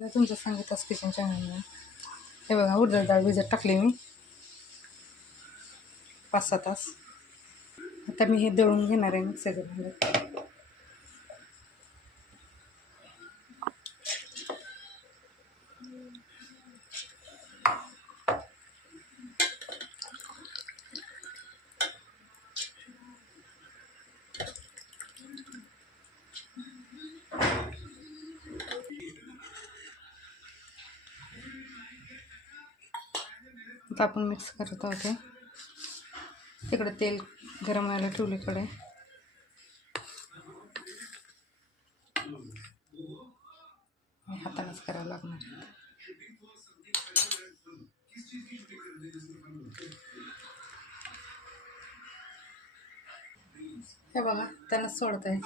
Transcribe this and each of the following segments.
तर तुमचं सांगितलं किचन चॅनलला हे बघा उडदाची डाळ भिजत टाकली मी. पाच सहा तास. आता मी हे दळून घेणार आहे मिक्सरच्या भांड्यात. आता आपण मिक्स करत आहोत तिकडे तेल गरम व्हायला ठेवलीकडे इकडे. हातानेच करावं लागणार. हे बघा त्याला सोडत आहे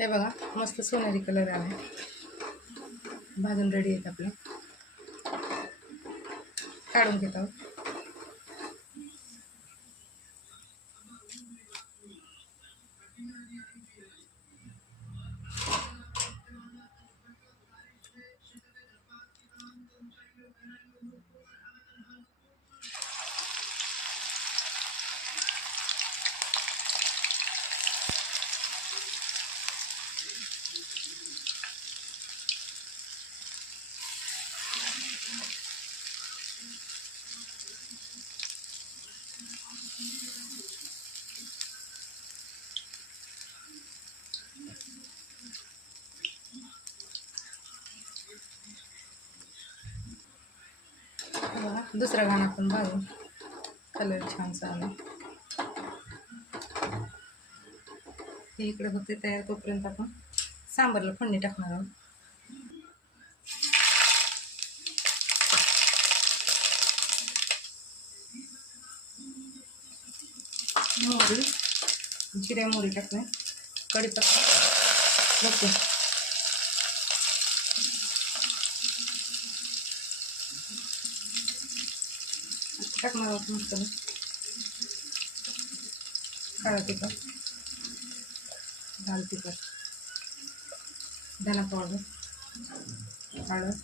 हे बघा मस्त सोनेरी कलर आहे. भाजून रेडी आहेत आपले. काढून घेत आहोत. दुसरा गाणं पण भाजून कलर छानसा आला हे इकडे होते तयार तोपर्यंत आपण सांबारला फोडणी टाकणार आहोत. मोहरी. जिऱ्या मोहरी टाकणे कढीपत्ता. लसूण टाकणार आहोत मस्त काळा तिखट. दाल तिखट. धना पावडर. हळद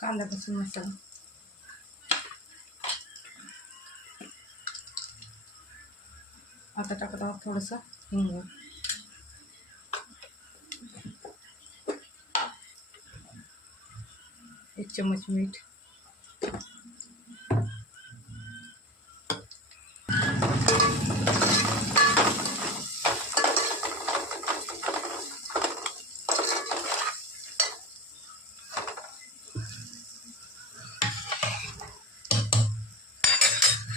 कांदा लसूण मसाला आता टाकत आहोत थोडंसं हिंग. एक चम्मच मीठ.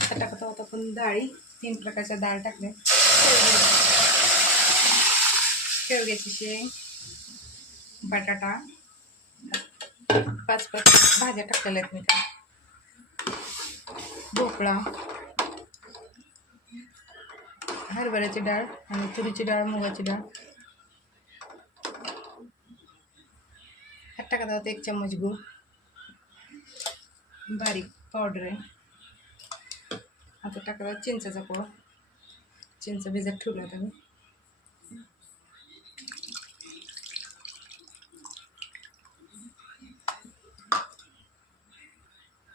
आता टाकत आहोत आपण डाळी. तीन प्रकारच्या डाळ टाकल्या. शेवग्याची शेंग बटाटा पाच पाच भाज्या टाकलेल्या आहेत मी त्या भोपळा हरभऱ्याची डाळ आणि तुरीची डाळ मुगाची डाळ. ह्यात टाकत आहोत एक चम्मच गूळ. बारीक पावडर आहे. आता टाकलं आहोत पोळ. पोळा चिंच भिजत ठेवला होता मी.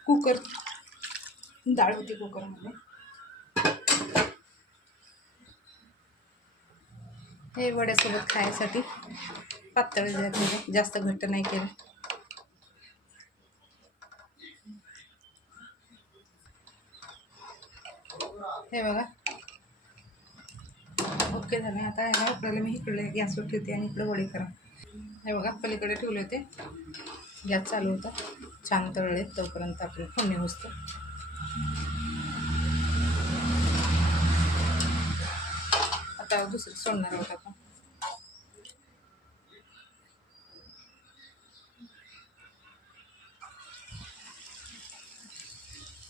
कुकर. डाळ होती कुकरमध्ये. हे वड्यासोबत खायसाठी पातळ जास्त घट्ट नाही केलं. हे बघा. ओके झालं. आता ह्याला आपल्याला मी इकडे गॅसवर ठेवते आणि इकडे वडे करा. हे बघा पलीकडे ठेवले होते. गॅस चालू होता. छान तळले. तोपर्यंत आपलं फोडणी बसतो आता दुसरं सोडणार आहोत आपण.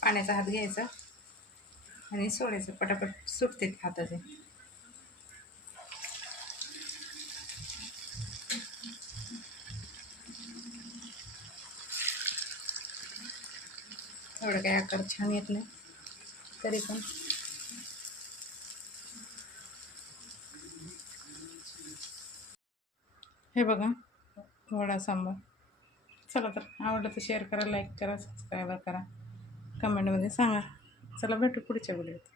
पाण्याचा हात घ्यायचा. आणि सोडायचं पटापट सुटते हाताचे. एवढं काही आकार छान येत नाही. तरी पण. हे बघा वडा सांबार. चला तर आवडलं तर शेअर करा लाईक करा सबस्क्राईब करा. कमेंटमध्ये सांगा. चला भेटू पुढच्या व्हिडिओत.